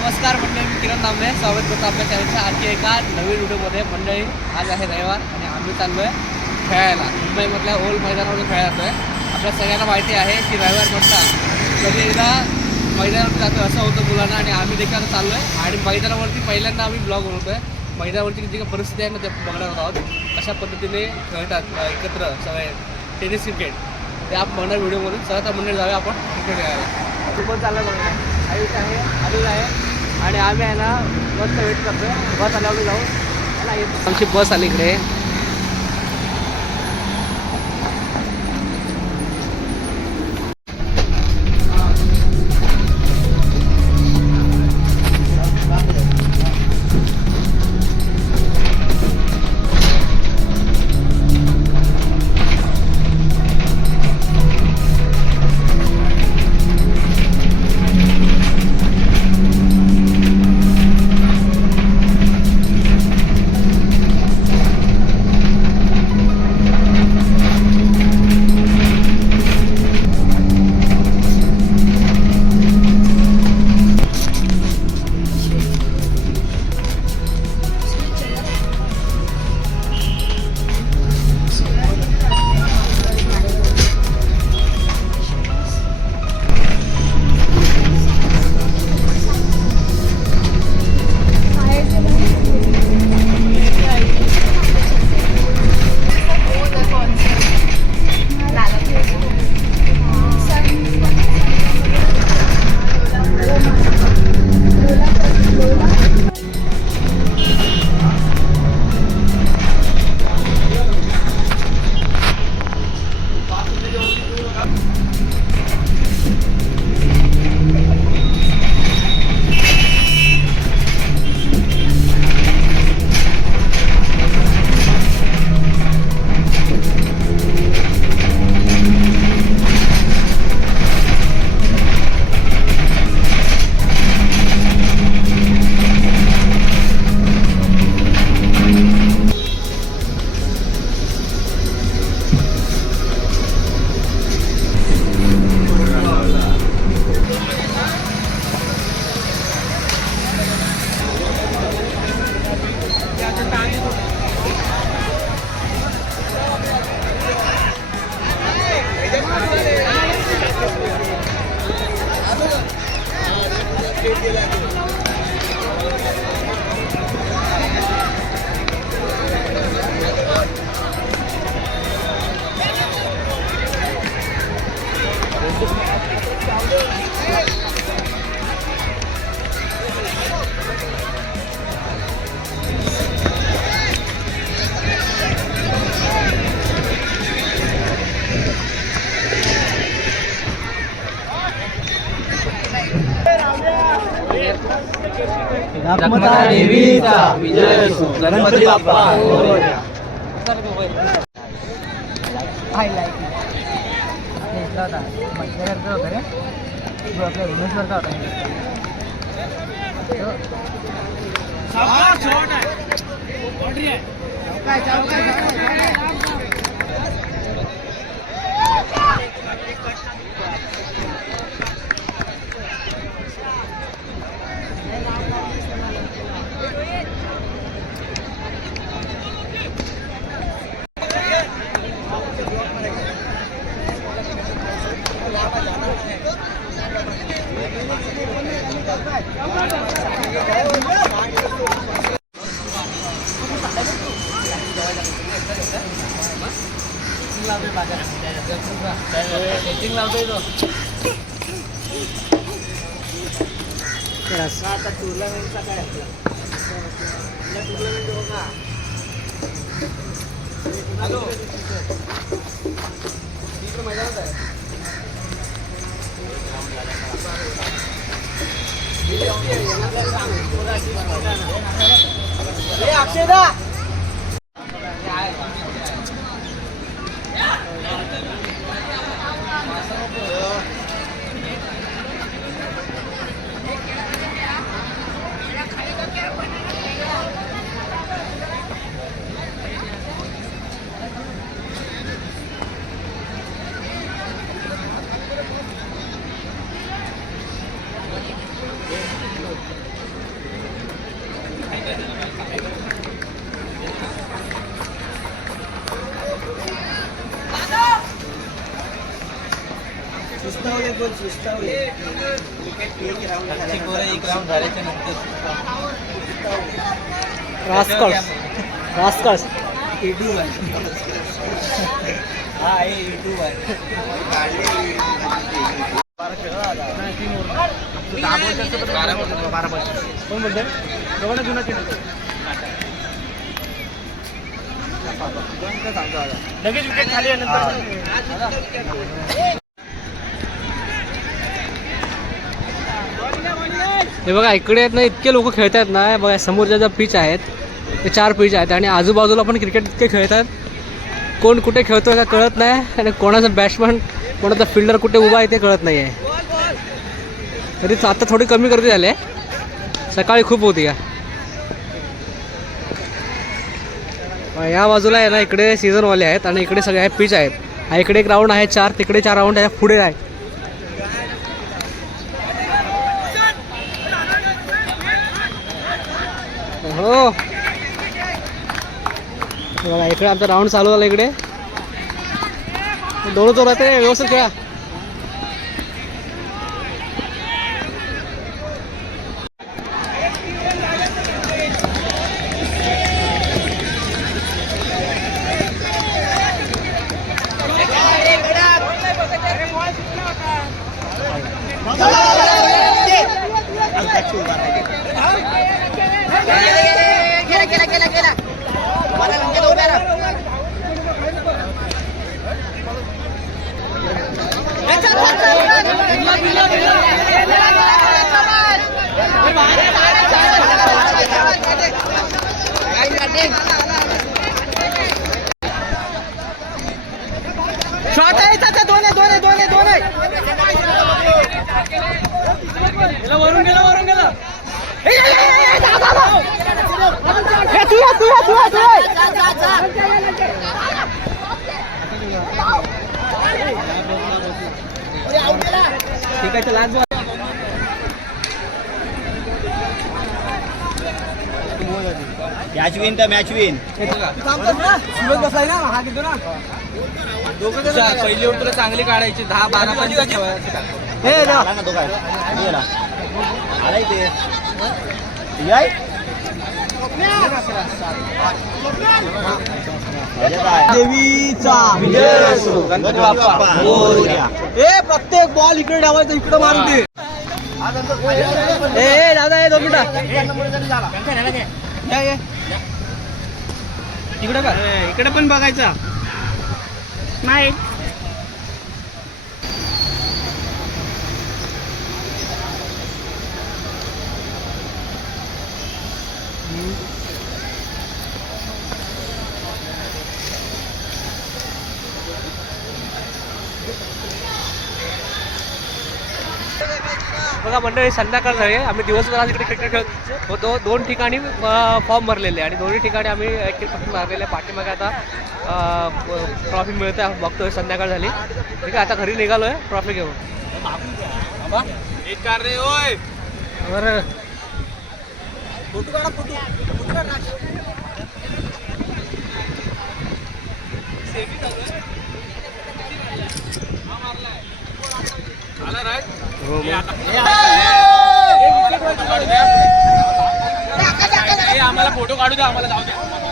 नमस्कार मंडळी, मी किरण तांबे स्वागत करतो आपल्या चॅनलच्या आणखी एका नवीन व्हिडिओमध्ये. मंडळी, आज आहे रविवार आणि आम्ही चाललो आहे खेळायला. मुंबईमधल्या ओल्ड मैदानावर खेळायला जातो आहे. आपल्या सगळ्यांना माहिती आहे की रविवार म्हटला कधी एकदा मैदानावरती जातो असं होतं मुलांना, आणि आम्ही देखील चाललो आहे. आणि मैदानावरती पहिल्यांदा आम्ही ब्लॉग बनवतो आहे. मैदानावरची जी काही परिस्थिती आहे ना, ते बघणार आहोत. कशा पद्धतीने खेळतात एकत्र सगळे टेनिस क्रिकेट, ते आपण बघणार व्हिडिओमध्ये. चला तर मंडळी, जाऊया आपण क्रिकेट खेळायला. खूपच चाललं बघा, आयुष आहे, आयुष आहे, आणि आम्ही आहे ना बसचं वेट करतो आहे. बस आल्यावर जाऊ. आमची बस आली इकडे. देवीचा विजय असो. गणपती बाप्पा मोरया. सेटिंग लावतोय तो. आता टुर्नामेंटचा काय आपला टुर्नामेंट बघा. हॅलो, तिकडे मैदानात आहे. अक्षयदा रास्कल्स कोण बोलते दोघांना जुना लगेच विकेट खाली हे बघा इकडे आहेत ना इतके लोक खेळतात ना बघा समोरच्या ज्या पिच आहेत ते 4 पिच आहेत आणि आजूबाजूला पण क्रिकेट इतके खेळतात कोण कुठे खेळतोय का कळत नाही आणि कोणाचा बॅट्समन कोणाचा फिल्डर कुठे उभा आहे ते कळत नाही आहे तरी आता थोडी कमी गर्दी झाली सकाळी खूप होती का या बाजूला आहे ना इकडे सीझनवाले आहेत आणि इकडे सगळे पिच आहेत इकडे एक राऊंड आहे 4 तिकडे 4 राऊंड आहे पुढे आहे हो बघा इकडे आमचा राऊंड चालू झाला इकडे दोन चोर आहे व्यवस्थित खेळा शॉट आहे त्याचा दोन आहे वरून गेला ठीक आहे चला मॅच विन बसलाय ना हा घेतो ना पहिली उतर चांगली काढायची 10-12 पंच देवीचा विजय असो गणपती बाप्पा मोरया प्रत्येक बॉल इकडे डावायचा इकडे मारून दे दादा 2 मिनिटं इकडे का इकडे पण बघायचा नाही बघा मंडळी संध्याकाळ झाली आम्ही दिवसभर आज इकडे क्रिकेट खेळत होतो 2 ठिकाणी फॉर्म भरलेले आणि दोन्ही ठिकाणी आम्ही एक पासून मारलेले पाठीमागे आता ट्रॉफी मिळते बघतोय संध्याकाळ झाली ठीक आहे आता घरी निघालोय ट्रॉफी घेऊन बरं फोटो काढा फोटो काढा आम्हाला फोटो काढू द्या आम्हाला जाऊ द्या